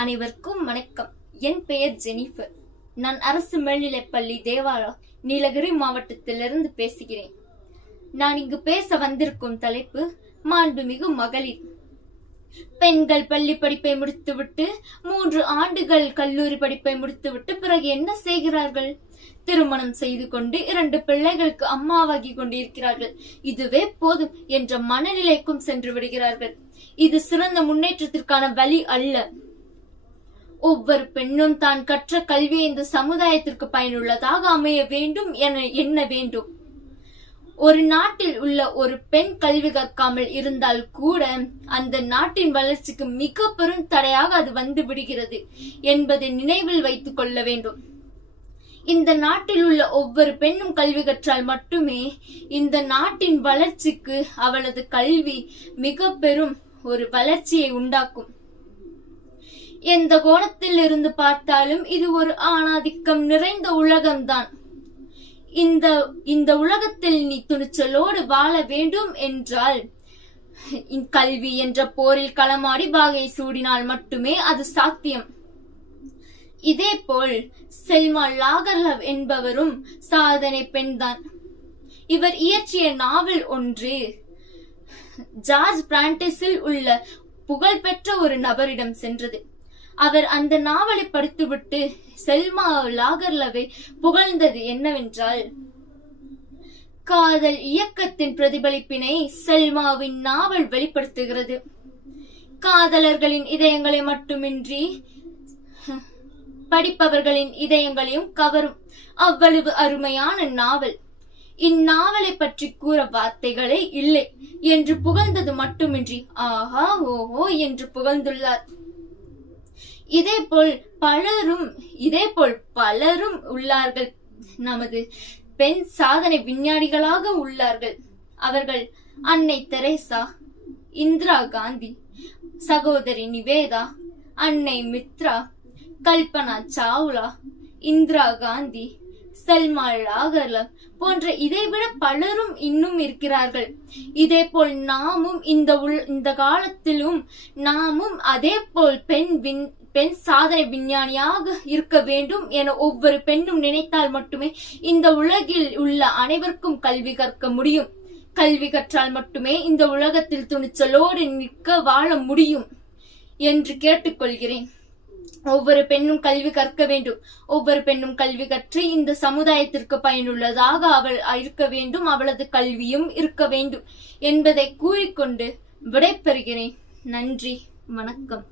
அனைவருக்கும் வணக்கம். என் பெயர் ஜெனிஃபர். நான் அரசு மேல்நிலைப்பள்ளி தேவாலா நீலகிரி மாவட்டத்திலிருந்து பேசுகிறேன். நான் இங்கு பேச வந்திருக்கும் தலைப்பு மாண்புமிகு மகளிர். பெண்கள் பள்ளி படிப்பை முடித்துவிட்டு 3 ஆண்டுகள் கல்லூரி படிப்பை முடித்துவிட்டு பிறகு என்ன செய்கிறார்கள்? திருமணம் செய்து கொண்டு 2 பிள்ளைகளுக்கு அம்மாவாகி கொண்டிருக்கிறார்கள். இதுவே போதும் என்ற மனநிலைக்கும் சென்று விடுகிறார்கள். இது சிறந்த முன்னேற்றத்திற்கான வழி அல்ல. ஒவ்வொரு பெண்ணும் தான் கற்ற கல்வியை இந்த சமுதாயத்திற்கு பயனுள்ளதாக அமைய வேண்டும் என எண்ண வேண்டும். ஒரு நாட்டில் உள்ள ஒரு பெண் கல்வி கற்காமல் இருந்தால் கூட அந்த நாட்டின் வளர்ச்சிக்கு மிக பெரும் தடையாக அது வந்து விடுகிறது என்பதை நினைவில் வைத்துக் கொள்ள வேண்டும். இந்த நாட்டில் உள்ள ஒவ்வொரு பெண்ணும் கல்வி கற்றால் மட்டுமே இந்த நாட்டின் வளர்ச்சிக்கு அவளது கல்வி மிக பெரும் ஒரு வளர்ச்சியை உண்டாக்கும். எந்த கோணத்தில் இருந்து பார்த்தாலும் இது ஒரு ஆணாதிக்கம் நிறைந்த உலகம்தான். இந்த உலகத்தில் நீ துணிச்சலோடு வாழ வேண்டும் என்றால் கல்வி என்ற போரில் களமாடி வாகை சூடினால் மட்டுமே அது சாத்தியம். இதேபோல் செல்மா லாகர்லவ் என்பவரும் சாதனை பெண்தான். இவர் இயற்றிய நாவல் ஒன்று ஜார்ஜ் பிரான்டிஸில் உள்ள புகழ்பெற்ற ஒரு நபரிடம் சென்றது. அவர் அந்த நாவலை படித்துவிட்டு செல்மா லாகர்லவை புகழ்ந்தது என்னவென்றால், காதல் இயக்கத்தின் பிரதிபலிப்பினை செல்மாவின் நாவல் வெளிப்படுத்துகிறது. காதலர்களின் இதயங்களை மட்டுமின்றி படிப்பவர்களின் இதயங்களையும் கவரும் அவ்வளவு அருமையான நாவல். இந்நாவலை பற்றி கூற வார்த்தைகளே இல்லை என்று புகழ்ந்தது மட்டுமின்றி ஆஹா ஓஹோ என்று புகழ்ந்துள்ளார். இதேபோல் பலரும் உள்ளார்கள். நமது பெண் சாதனை விஞ்ஞானிகளாக உள்ளார்கள். அவர்கள் அன்னை தெரேசா, இந்திரா காந்தி, சகோதரி நிவேதா, அன்னை மித்ரா, கல்பனா சாவ்லா, இந்திரா காந்தி, செல்மா லாகர்லவ் போன்ற இதைவிட பலரும் இன்னும் இருக்கிறார்கள். இதேபோல் நாமும் இந்த காலத்திலும் நாமும் அதே போல் பெண் சாதனை விஞ்ஞானியாக இருக்க வேண்டும் என ஒவ்வொரு பெண்ணும் நினைத்தால் மட்டுமே இந்த உலகில் உள்ள அனைவருக்கும் கல்வி கற்க முடியும். கல்வி கற்றால் மட்டுமே இந்த உலகத்தில் துணிச்சலோடு நிற்க வாழ முடியும் என்று கேட்டுக்கொள்கிறேன். ஒவ்வொரு பெண்ணும் கல்வி கற்க வேண்டும். ஒவ்வொரு பெண்ணும் கல்வி கற்று இந்த சமுதாயத்திற்கு பயனுள்ளதாக அவள் இருக்க வேண்டும். அவளது கல்வியும் இருக்க வேண்டும் என்பதை கூறிக்கொண்டு விடைபெறுகிறேன். நன்றி, வணக்கம்.